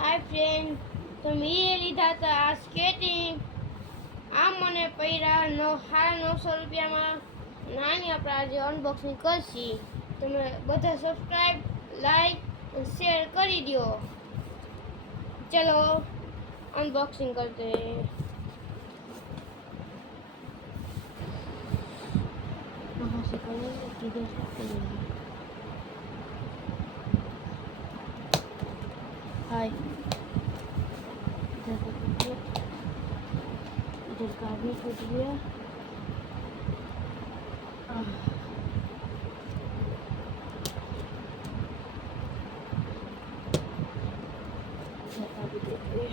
Hi friend, तो मैं लीधा था स्केटिंग आ મને પૈરા 950 રૂપિયામાં નાની આપણે આજે અનબોક્સિંગ કરશી. તમે બધા સબસ્ક્રાઇબ, લાઈક અને શેર કરી દો. ચલો अनबॉक्सिंग करते हैं. वहाँ से करेंगे, किधर से करेंगे. हाय, इधर का भी टूट गया. इधर का भी टूट गया.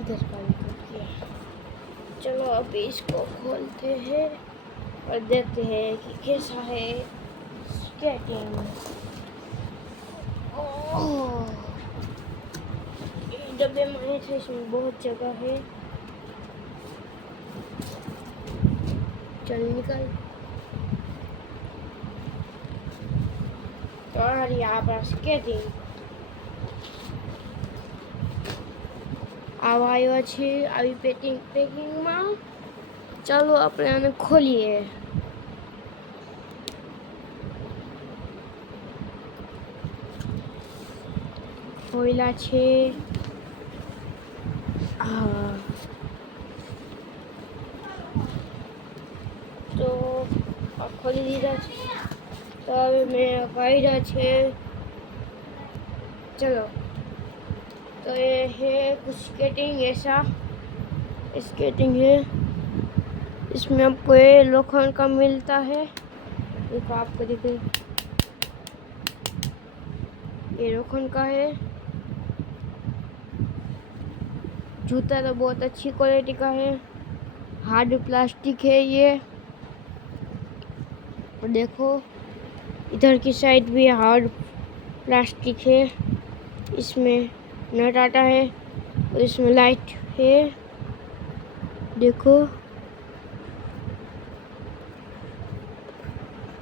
इधर का भी टूट गया. चलो अभी इसको खोलते हैं और देखते हैं कि कैसा है स्केटिंग. ओह, ये डब्बे में है, इसमें बहुत जगह है. चल निकल. तो यहाँ पर स्केटिंग આવ્યો છે આવી પેકિંગમાં. ચાલો આપણે આને ખોલીએ. ખોલ્યા છે. તો ખોલી દીધા છે. તો હવે મેં કાઢ્યા છે. चलो, तो ये है कुछ स्केटिंग, ऐसा स्केटिंग है. इसमें आपको ये लोखंड का मिलता है. देखो आपको दिखे, ये लोखंड का है. जूता तो बहुत अच्छी क्वालिटी का है. हार्ड प्लास्टिक है ये. और देखो इधर की साइड भी हार्ड प्लास्टिक है. इसमें नट आता है और इसमें लाइट है. देखो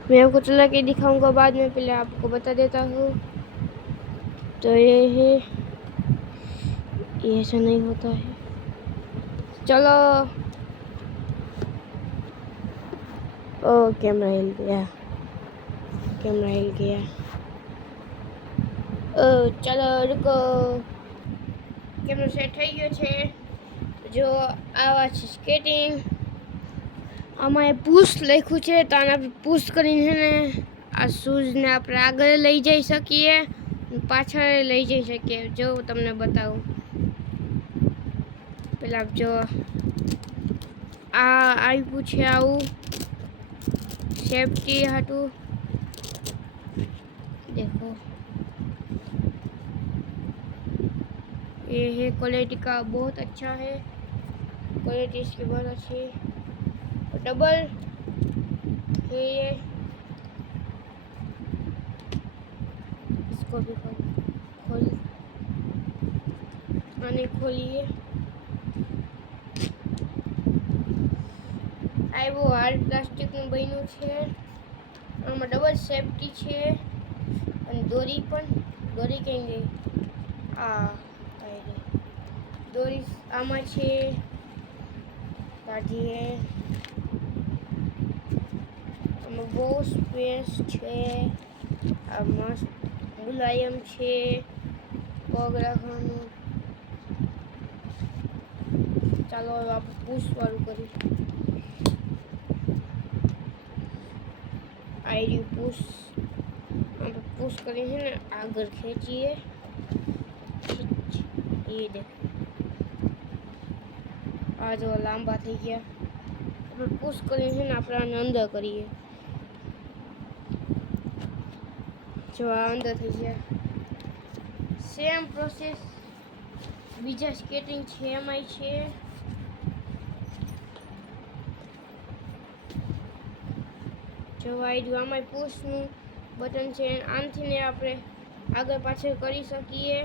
मैं आपको चला के दिखाऊंगा बाद में, पहले आपको बता देता हूँ. तो ये है, ये ऐसा नहीं होता है. चलो. ओ कैमरा हिल गया, कैमरा हिल गया. चलो रुको, कैमरा सेट થઈ ગયો છે. જો આવા છે સ્કેટિંગ. આમાં એ પુશ લખ્યું છે, તો આને આપણે પુશ કરીને છે ને આ શૂઝને આપણે આગળ લઈ જઈ શકીએ, પાછળ લઈ જઈ શકીએ. જો તમને બતાવું, પેલા જો આ આવ્યું છે આવું સેફટી હાટું. देखो ये है, क्वालिटी का बहुत अच्छा है. क्वालिटी इसकी बहुत अच्छी है. डबल है ये. इसको भी खोल आने खोलिए. આ वो हार्ड प्लास्टिकનું બન્યું છે. આમાં ડબલ સેફટી છે અને દોરી પણ, દોરી ક્યાં ગઈ? આ દોરી આમાં છે, કાઢીએ. આમાં બહુ સ્પેસ છે. આ મસ્ત મુલાયમ છે પગ રાખવાનું. ચાલો હવે આપણે પુશ વાળું કરીએ. आई पुश, हम पुश करें है ना, आगर खींचिए. ये देखो आज वो लांबा થઈ ગયા. આપણે પુશ કરીને છે ને આપણે અંદર કરીએ. જો આ અંદર થઈ ગયા. સેમ પ્રોસેસ બીજા સ્કેટિંગ છે એમાંય છે. જો આઈડ્યું આમાં પુશનું બટન છે, આનાથી ને આપણે આગળ પાછળ કરી શકીએ.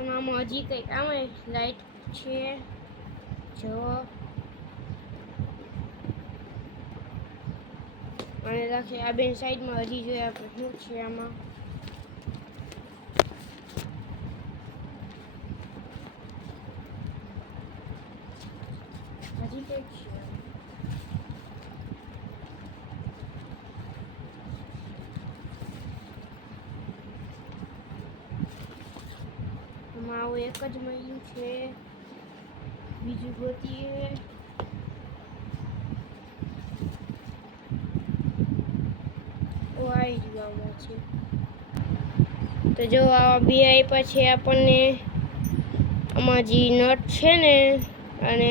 પણ આમાં હજી કંઈક આવે લાઈટ છે જો અને રાખીએ આ બેન સાઈડમાં હજી જોઈએ આપણે શું છે આમાં હજી કંઈક છે આમાં આવું એક જ મળ્યું છે બીજું ગોતીએ આવી જવામાં છે તો જો આ બે આપ્યા છે આપણને આમાં જે નટ છે ને અને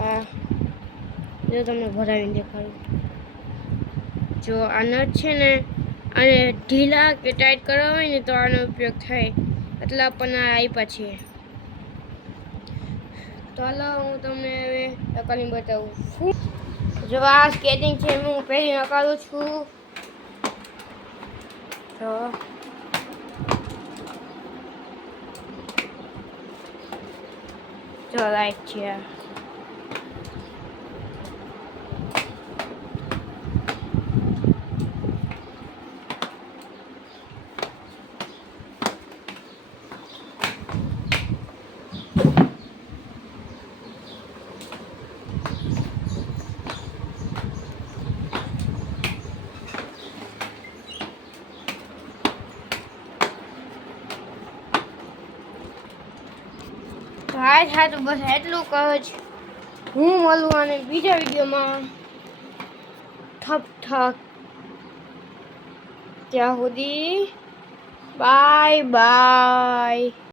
આ જો તમને ભરાવીને દેખાડું જો આ નટ છે ને આને ઢીલા કે ટાઈટ કરવા હોય ને તો આનો ઉપયોગ થાય એટલે આપણને આ આપ્યા છે તો હાલો હું તમને હવે નકાલી બતાવું જો આ સ્કેટિંગ છે હું પહેરી નકારું છું જો લાઈટ છે હા તો બસ એટલું કહો જ હું મળું અને બીજા વિડીયોમાં ઠપ ઠક ત્યાં સુધી બાય બાય